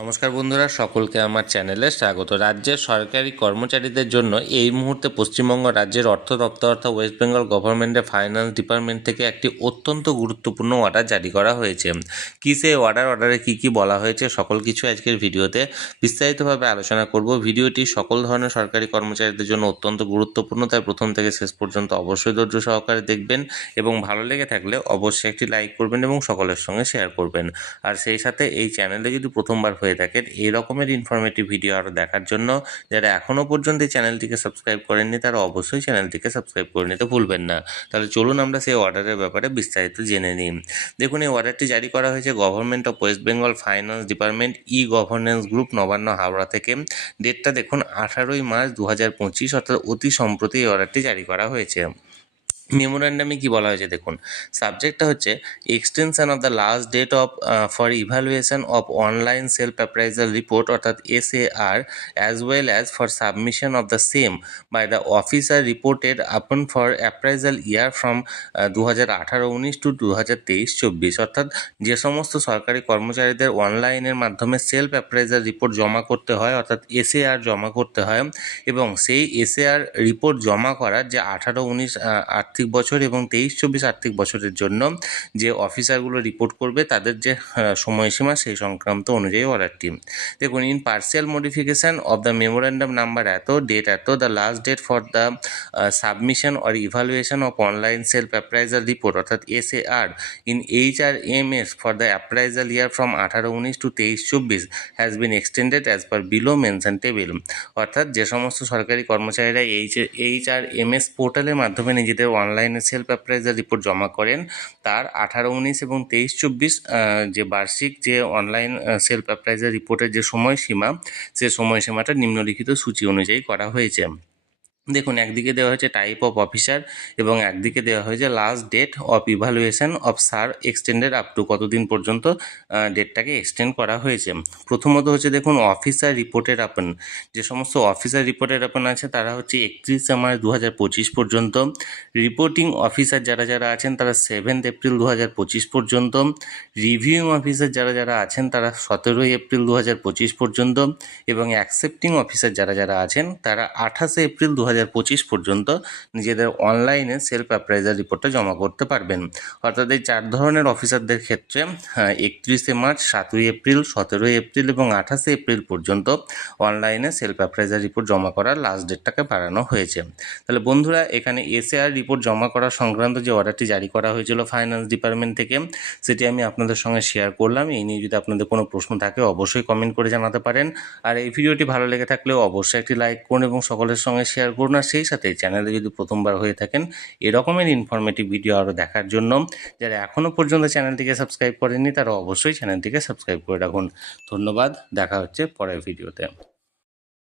নমস্কার বন্ধুরা, সকলকে আমার চ্যানেলে স্বাগত। রাজ্যের সরকারি কর্মচারীদের জন্য এই মুহূর্তে পশ্চিমবঙ্গ রাজ্যের অর্থ দপ্তর অর্থাৎ ওয়েস্ট বেঙ্গল গভর্নমেন্টের ফাইন্যান্স ডিপার্টমেন্ট থেকে একটি অত্যন্ত গুরুত্বপূর্ণ অর্ডার জারি করা হয়েছে। কী সেই অর্ডার অর্ডারে কী কী বলা হয়েছে, সকল কিছু আজকের ভিডিওতে বিস্তারিতভাবে আলোচনা করব। ভিডিওটি সকল ধরনের সরকারি কর্মচারীদের জন্য অত্যন্ত গুরুত্বপূর্ণ, তাই প্রথম থেকে শেষ পর্যন্ত অবশ্যই ধৈর্য সহকারে দেখবেন এবং ভালো লেগে থাকলে অবশ্যই একটি লাইক করবেন এবং সকলের সঙ্গে শেয়ার করবেন। আর সেই সাথে এই চ্যানেলে যদি প্রথমবার হয়ে থাকেন। এই রকমের ইনফরমেটিভ ভিডিও আরও দেখার জন্য যারা এখনও পর্যন্ত এই চ্যানেলটিকে সাবস্ক্রাইব করেননি, তারা অবশ্যই চ্যানেলটিকে সাবস্ক্রাইব করে নিতে ভুলবেন না। তাহলে চলুন আমরা সেই অর্ডারের ব্যাপারে বিস্তারিত জেনে নিই। দেখুন, এই অর্ডারটি জারি করা হয়েছে government of West Bengal finance department e governance group Nabanna Howrah থেকে। ডেটটা দেখুন, আঠারোই মার্চ দু হাজার পঁচিশ, অর্থাৎ অতি সম্প্রতি এই অর্ডারটি জারি করা হয়েছে। মেমোরান্ডামে কি বলা হয়েছে দেখুন? সাবজেক্টটা হচ্ছে extension of the last date of for evaluation of online self appraisal report অর্থাৎ S A R as well as for submission of the same by the officer reported upon for appraisal year from দু হাজার আঠারো উনিশ two দু হাজার তেইশ চব্বিশ অর্থাৎ যে সমস্ত সরকারি কর্মচারীদের অনলাইনের মাধ্যমে সেলফ অ্যাপ্রাইজাল রিপোর্ট জমা করতে হয়, অর্থাৎ এস এ আর জমা করতে হয়, এবং সেই এস এ আর রিপোর্ট জমা করার যে আঠারো উনিশ আর্থিক বছর এবং তেইশ, চব্বিশ আর্থিক বছরের জন্য যে অফিসারগুলো রিপোর্ট করবে, তাদের যে সময়সীমা সেই সংক্রান্ত অনুযায়ী অর্ডারটি দেখুন in partial modification of the memorandum number এত ডেট এত the last date for the submission or evaluation of online self appraisal report অর্থাৎ S A R in H R M S for the appraisal year from আঠারো, উনিশ to তেইশ, চব্বিশ has been extended as per below mention table অর্থাৎ যে সমস্ত সরকারি কর্মচারীরা H H R M S পোর্টালের মাধ্যমে নিজেদের অনলাইনে সেলফ অ্যাপ্রাইজার রিপোর্ট জমা করেন। তার আঠারো, উনিশ এবং তেইশ, চব্বিশ যে বার্ষিক যে অনলাইন সেল অ্যাপ্রাইজার রিপোর্টের যে সময়সীমা, সে সময়সীমাটা নিম্নলিখিত সূচি অনুযায়ী করা হয়েছে। দেখুন, একদিকে দেওয়া হয়েছে টাইপ অফ অফিসার এবং একদিকে দেওয়া হয়েছে last date of evaluation of sir extended up to কতদিন পর্যন্ত ডেটটাকে এক্সটেন্ড করা হয়েছে। প্রথমত হচ্ছে দেখুন অফিসার রিপোর্টের আপন যে সমস্ত অফিসার রিপোর্টের আপন আছে, তারা হচ্ছে একত্রিশে মার্চ দু পঁচিশ পর্যন্ত। রিপোর্টিং অফিসার যারা যারা আছেন, তারা সেভেন্থ এপ্রিল দু পঁচিশ পর্যন্ত। রিভিউইং অফিসার যারা যারা আছেন, তারা সতেরোই এপ্রিল দু পঁচিশ পর্যন্ত। এবং অ্যাকসেপ্টিং অফিসার যারা যারা আছেন, তারা আঠাশে এপ্রিল দু হাজার হাজার পঁচিশ পর্যন্ত নিজেদের অনলাইনে সেলফ অ্যাপ্রাইজার রিপোর্টটা জমা করতে পারবেন। অর্থাৎ এই চার ধরনের অফিসারদের ক্ষেত্রে একত্রিশে মার্চ, সাতই এপ্রিল, সতেরোই এপ্রিল এবং আঠাশে এপ্রিল পর্যন্ত অনলাইনে সেলফ অ্যাপ্রাইজার রিপোর্ট জমা করার লাস্ট ডেটটাকে বাড়ানো হয়েছে। তাহলে বন্ধুরা, এখানে এসএআর রিপোর্ট জমা করা সংক্রান্ত যে অর্ডারটি জারি করা হয়েছিল ফাইন্যান্স ডিপার্টমেন্ট থেকে, সেটি আমি আপনাদের সঙ্গে শেয়ার করলাম। এই নিয়ে যদি আপনাদের কোনো প্রশ্ন থাকে, অবশ্যই কমেন্ট করে জানাতে পারেন। আর এই ভিডিওটি ভালো লেগে থাকলেও অবশ্যই একটি লাইক করুন এবং সকলের সঙ্গে শেয়ার করুন। আর সেই সাথে চ্যানেলে যদি প্রথমবার হয়ে থাকেন, এরকমের ইনফরমেটিভ ভিডিও আরও দেখার জন্য যারা এখনও পর্যন্ত চ্যানেলটিকে সাবস্ক্রাইব করেননি, তারা অবশ্যই চ্যানেলটিকে সাবস্ক্রাইব করে রাখুন। ধন্যবাদ, দেখা হচ্ছে পরের ভিডিওতে